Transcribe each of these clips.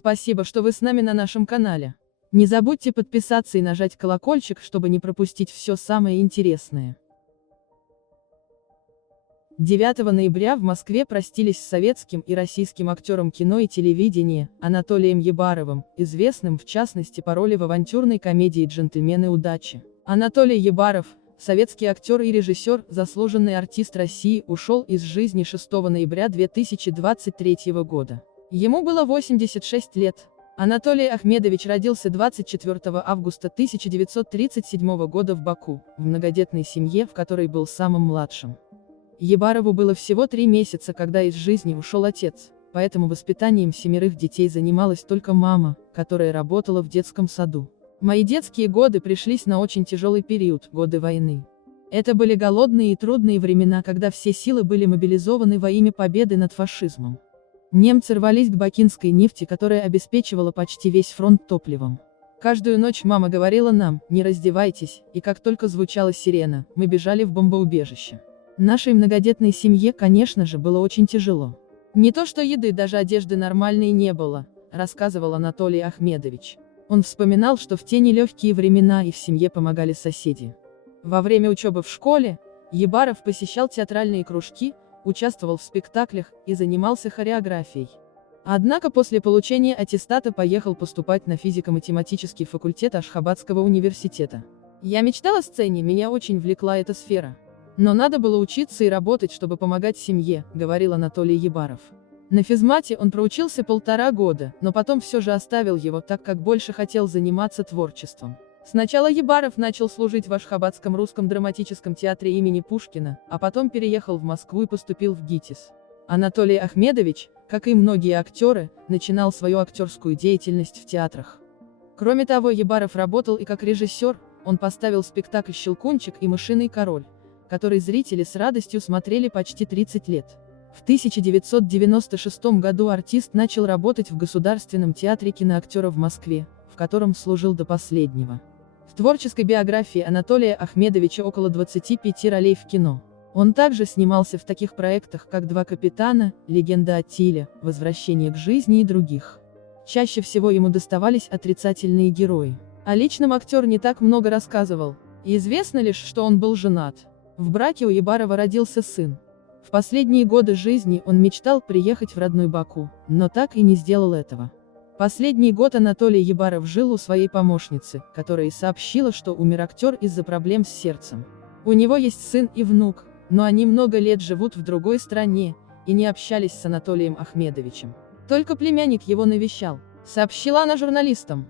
Спасибо, что вы с нами на нашем канале. Не забудьте подписаться и нажать колокольчик, чтобы не пропустить все самое интересное. 9 ноября в Москве простились с советским и российским актером кино и телевидения, Анатолием Ебаровым, известным в частности по роли в авантюрной комедии «Джентльмены удачи». Анатолий Ебаров, советский актер и режиссер, заслуженный артист России, ушел из жизни 6 ноября 2023 года. Ему было 86 лет. Анатолий Ахмедович родился 24 августа 1937 года в Баку, в многодетной семье, в которой был самым младшим. Ебарову было всего 3 месяца, когда из жизни ушел отец, поэтому воспитанием 7 детей занималась только мама, которая работала в детском саду. Мои детские годы пришлись на очень тяжелый период, годы войны. Это были голодные и трудные времена, когда все силы были мобилизованы во имя победы над фашизмом. Немцы рвались к бакинской нефти, которая обеспечивала почти весь фронт топливом. Каждую ночь мама говорила нам: не раздевайтесь, и как только звучала сирена, мы бежали в бомбоубежище. Нашей многодетной семье, конечно же, было очень тяжело. Не то что еды, даже одежды нормальной не было, рассказывал Анатолий Ахмедович. Он вспоминал, что в те нелегкие времена и в семье помогали соседи. Во время учебы в школе Ебаров посещал театральные кружки, участвовал в спектаклях и занимался хореографией. Однако после получения аттестата поехал поступать на физико-математический факультет Ашхабадского университета. «Я мечтал о сцене, меня очень влекла эта сфера. Но надо было учиться и работать, чтобы помогать семье», — говорил Анатолий Ебаров. На физмате он проучился 1,5 года, но потом все же оставил его, так как больше хотел заниматься творчеством. Сначала Ебаров начал служить в Ашхабадском русском драматическом театре имени Пушкина, а потом переехал в Москву и поступил в ГИТИС. Анатолий Ахмедович, как и многие актеры, начинал свою актерскую деятельность в театрах. Кроме того, Ебаров работал и как режиссер, он поставил спектакль «Щелкунчик» и «Мышиный король», который зрители с радостью смотрели почти 30 лет. В 1996 году артист начал работать в Государственном театре киноактера в Москве, в котором служил до последнего. В творческой биографии Анатолия Ахмедовича около 25 ролей в кино. Он также снимался в таких проектах, как «Два капитана», «Легенда о Тиле», «Возвращение к жизни» и других. Чаще всего ему доставались отрицательные герои. О личном актер не так много рассказывал. И известно лишь, что он был женат. В браке у Ебарова родился сын. В последние годы жизни он мечтал приехать в родной Баку, но так и не сделал этого. Последний год Анатолий Ебаров жил у своей помощницы, которая и сообщила, что умер актер из-за проблем с сердцем. У него есть сын и внук, но они много лет живут в другой стране, и не общались с Анатолием Ахмедовичем. Только племянник его навещал, сообщила она журналистам.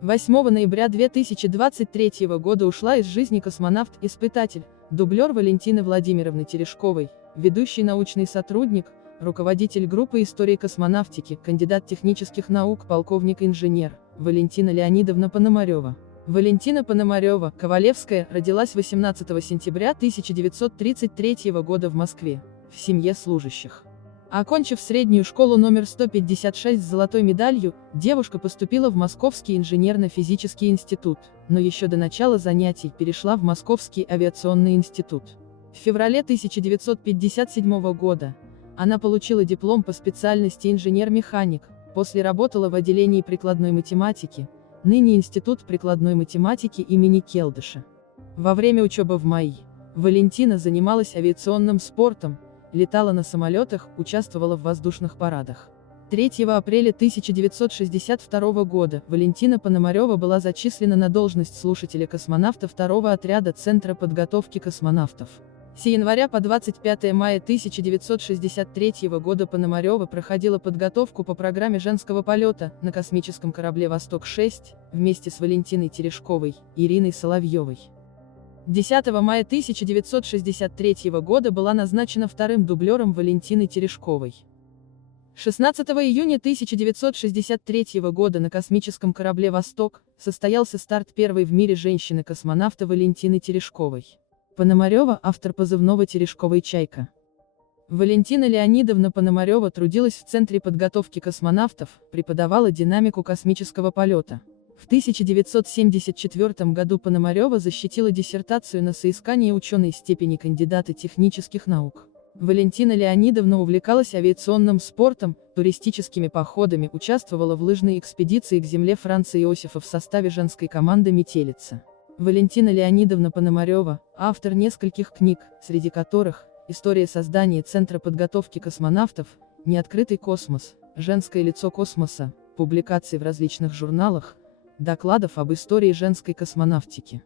8 ноября 2023 года ушла из жизни космонавт-испытатель, дублер Валентины Владимировны Терешковой, ведущий научный сотрудник, руководитель группы истории космонавтики, кандидат технических наук, полковник-инженер, Валентина Леонидовна Пономарева. Валентина Пономарева, Ковалевская, родилась 18 сентября 1933 года в Москве, в семье служащих. Окончив среднюю школу номер 156 с золотой медалью, девушка поступила в Московский инженерно-физический институт, но еще до начала занятий перешла в Московский авиационный институт. В феврале 1957 года она получила диплом по специальности инженер-механик, после работала в отделении прикладной математики, ныне Институт прикладной математики имени Келдыша. Во время учебы в МАИ Валентина занималась авиационным спортом, летала на самолетах, участвовала в воздушных парадах. 3 апреля 1962 года Валентина Пономарева была зачислена на должность слушателя космонавта 2-го отряда Центра подготовки космонавтов. С января по 25 мая 1963 года Пономарева проходила подготовку по программе женского полета на космическом корабле «Восток-6» вместе с Валентиной Терешковой, Ириной Соловьевой. 10 мая 1963 года была назначена вторым дублером Валентины Терешковой. 16 июня 1963 года на космическом корабле «Восток» состоялся старт первой в мире женщины-космонавта Валентины Терешковой. Пономарева – автор позывного Терешковой «Чайка». Валентина Леонидовна Пономарева трудилась в Центре подготовки космонавтов, преподавала динамику космического полета. В 1974 году Пономарева защитила диссертацию на соискание ученой степени кандидата технических наук. Валентина Леонидовна увлекалась авиационным спортом, туристическими походами, участвовала в лыжной экспедиции к земле Франца Иосифа в составе женской команды «Метелица». Валентина Леонидовна Пономарева – автор нескольких книг, среди которых «История создания Центра подготовки космонавтов», «Неоткрытый космос», «Женское лицо космоса», публикаций в различных журналах, докладов об истории женской космонавтики.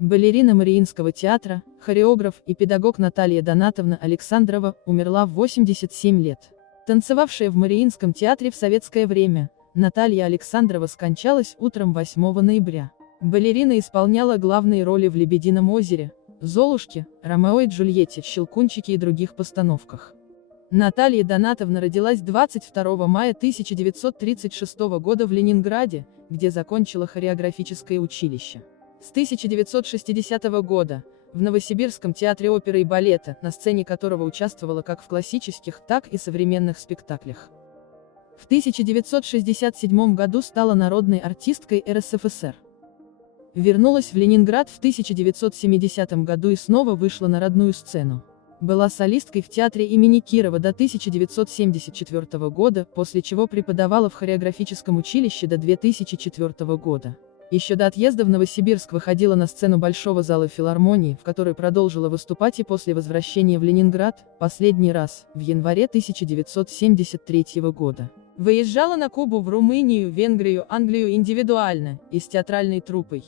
Балерина Мариинского театра, хореограф и педагог Наталья Донатовна Александрова умерла в 87 лет. Танцевавшая в Мариинском театре в советское время, Наталья Александрова скончалась утром 8 ноября. Балерина исполняла главные роли в «Лебедином озере», «Золушке», «Ромео и Джульетте», «Щелкунчике» и других постановках. Наталья Донатовна родилась 22 мая 1936 года в Ленинграде, где закончила хореографическое училище. С 1960 года, в Новосибирском театре оперы и балета, на сцене которого участвовала как в классических, так и современных спектаклях. В 1967 году стала народной артисткой РСФСР. Вернулась в Ленинград в 1970 году и снова вышла на родную сцену. Была солисткой в театре имени Кирова до 1974 года, после чего преподавала в хореографическом училище до 2004 года. Еще до отъезда в Новосибирск выходила на сцену Большого зала филармонии, в которой продолжила выступать и после возвращения в Ленинград, последний раз, в январе 1973 года. Выезжала на Кубу, в Румынию, Венгрию, Англию индивидуально, и с театральной труппой.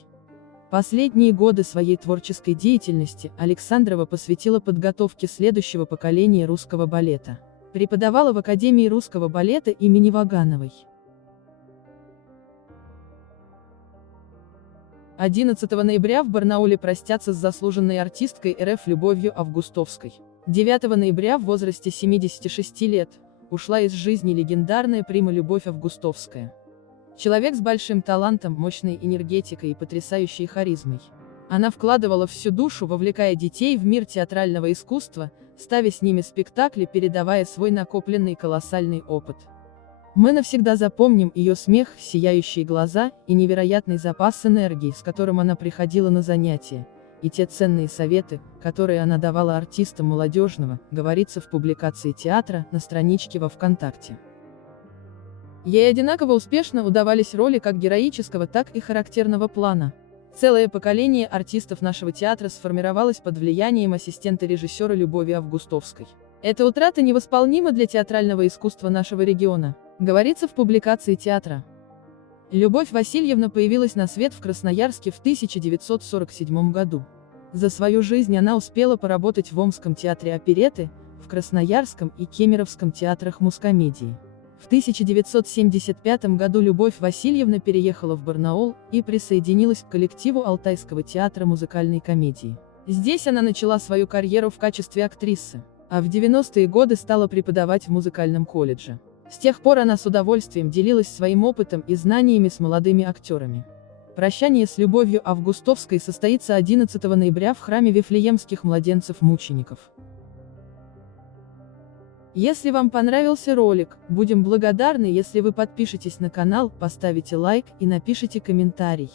Последние годы своей творческой деятельности Александрова посвятила подготовке следующего поколения русского балета. Преподавала в Академии русского балета имени Вагановой. 11 ноября в Барнауле простятся с заслуженной артисткой РФ Любовью Августовской. 9 ноября в возрасте 76 лет ушла из жизни легендарная прима Любовь Августовская. Человек с большим талантом, мощной энергетикой и потрясающей харизмой. Она вкладывала всю душу, вовлекая детей в мир театрального искусства, ставя с ними спектакли, передавая свой накопленный колоссальный опыт. Мы навсегда запомним ее смех, сияющие глаза и невероятный запас энергии, с которым она приходила на занятия, и те ценные советы, которые она давала артистам молодежного, говорится в публикации театра на страничке во ВКонтакте. Ей одинаково успешно удавались роли как героического, так и характерного плана. Целое поколение артистов нашего театра сформировалось под влиянием ассистента режиссера Любови Августовской. Эта утрата невосполнима для театрального искусства нашего региона, говорится в публикации театра. Любовь Васильевна появилась на свет в Красноярске в 1947 году. За свою жизнь она успела поработать в Омском театре оперетты, в Красноярском и Кемеровском театрах мускомедии. В 1975 году Любовь Васильевна переехала в Барнаул и присоединилась к коллективу Алтайского театра музыкальной комедии. Здесь она начала свою карьеру в качестве актрисы, а в 90-е годы стала преподавать в музыкальном колледже. С тех пор она с удовольствием делилась своим опытом и знаниями с молодыми актерами. Прощание с Любовью Августовской состоится 11 ноября в храме Вифлеемских младенцев-мучеников. Если вам понравился ролик, будем благодарны, если вы подпишетесь на канал, поставите лайк и напишите комментарий.